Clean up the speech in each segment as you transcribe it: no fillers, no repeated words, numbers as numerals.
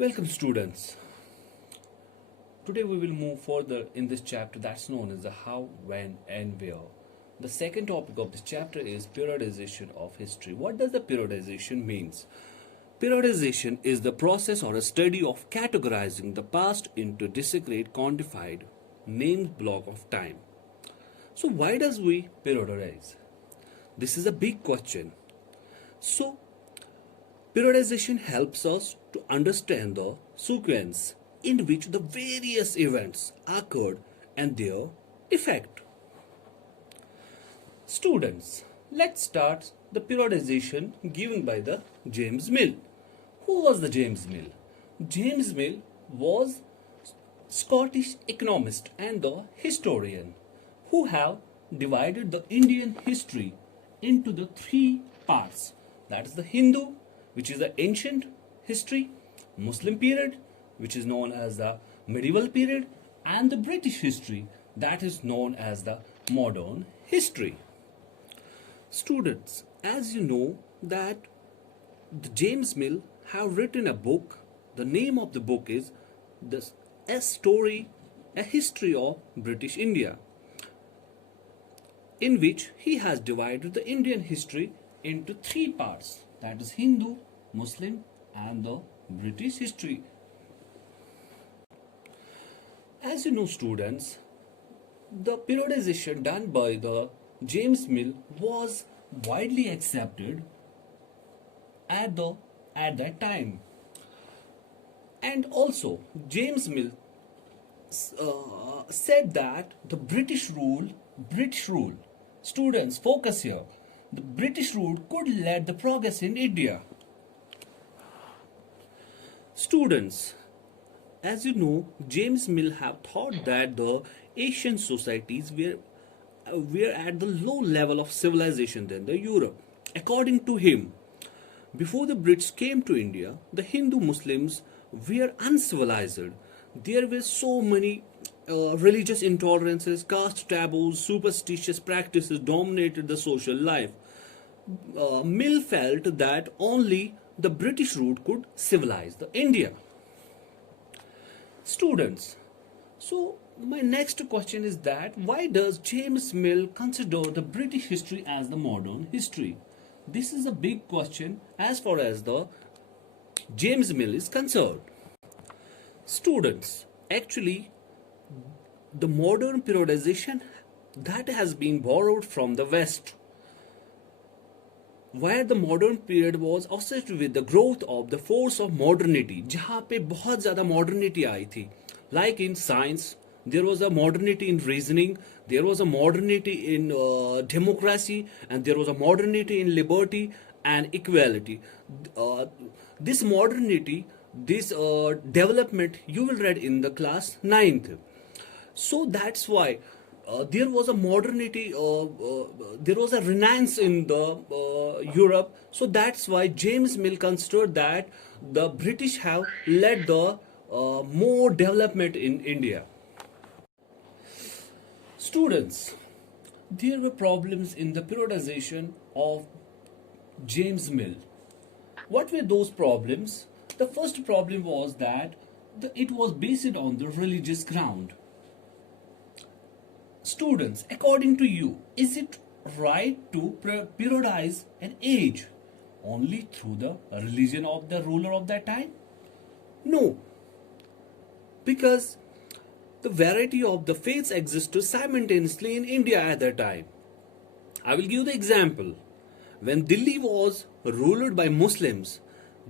Welcome students. Today we will move further in this chapter that's known as the how, when and where. The second topic of this chapter is periodization of history. What does the periodization means? Periodization is the process or a study of categorizing the past into discrete quantified named block of time. So why does we periodize? This is a big question. So periodization helps us to understand the sequence in which the various events occurred and their effect. Students, let's start the periodization given by the James Mill. Who was the James Mill? James Mill was Scottish economist and the historian who have divided the Indian history into the three parts. That is the Hindu, which is the ancient history, Muslim period, which is known as the medieval period, and the British history, that is known as the modern history. Students, as you know that the James Mill have written a book. The name of the book is A History of British India, in which he has divided the Indian history into three parts, that is Hindu, Muslim and the British history. As you know students, the periodization done by the James Mill was widely accepted at that time. And also James Mill said that the British rule, students focus here, the British rule could lead the progress in India. Students, as you know, James Mill have thought that the Asian societies were at the low level of civilization than the Europe. According to him, before the Brits came to India, the Hindu Muslims were uncivilized. There were so many religious intolerances, caste taboos, superstitious practices dominated the social life. Mill felt that only the British route could civilize the India. Students, so my next question is that why does James Mill consider the British history as the modern history? This is a big question as far as the James Mill is concerned. Students, actually the modern periodization that has been borrowed from the West, where the modern period was associated with the growth of the force of modernity, जहाँ पे बहुत ज़्यादा modernity आई थी. Like in science, there was a modernity in reasoning, there was a modernity in democracy, and there was a modernity in liberty and equality. This modernity, this development, you will read in the class 9th. So that's why there was a modernity, there was a renaissance in the Europe. So that's why James Mill considered that the British have led the more development in India. Students, there were problems in the periodization of James Mill. What were those problems? The first problem was that it was based on the religious ground. Students, according to you, is it right to periodize an age only through the religion of the ruler of that time? No, because the variety of the faiths existed simultaneously in India at that time. I will give the example. When Delhi was ruled by Muslims,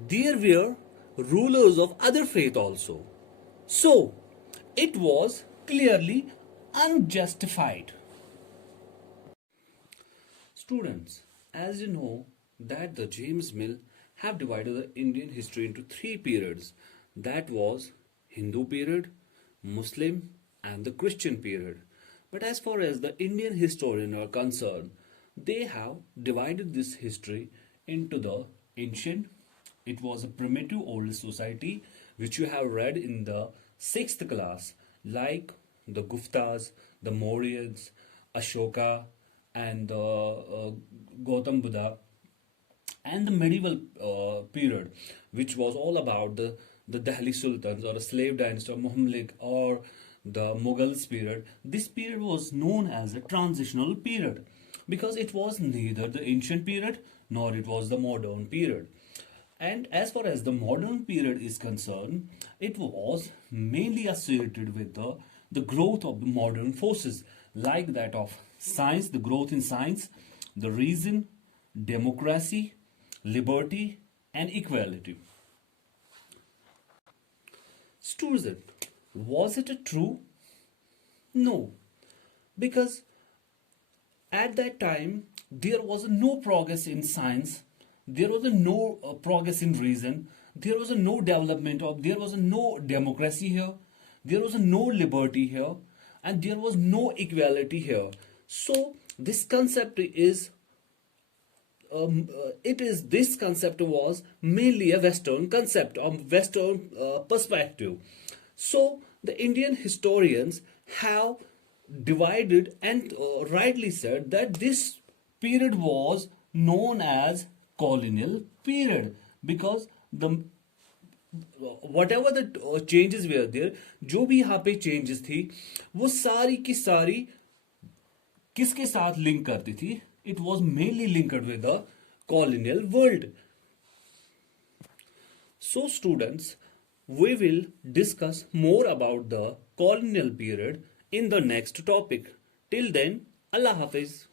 there were rulers of other faith also. So, it was clearly unjustified. Students, as you know that the James Mill have divided the Indian history into three periods. That was Hindu period, Muslim and the Christian period. But as far as the Indian historians are concerned, they have divided this history into the ancient. It was a primitive old society which you have read in the 6th class, like the Guptas, the Mauryas, Ashoka and Gautam Buddha, and the medieval period, which was all about the Delhi Sultans or a slave dynasty of Muhammad or the Mughals period, this period was known as a transitional period because it was neither the ancient period nor it was the modern period. And as far as the modern period is concerned, it was mainly associated with the growth of the modern forces like that of science, the growth in science, the reason, democracy, liberty, and equality. Student, was it a true? No, because at that time there was no progress in science, there was no progress in reason, there was no development of, there was no democracy here, there was no liberty here, and there was no equality here. So this concept is this concept was mainly a Western concept or Western perspective. So the Indian historians have divided and rightly said that this period was known as colonial period because the whatever the changes were there, जो भी यहाँ पे changes थी वो सारी की सारी किसके साथ लिंक करती थी? It was mainly linked with the colonial world. So students, we will discuss more about the colonial period in the next topic. Till then, Allah Hafiz.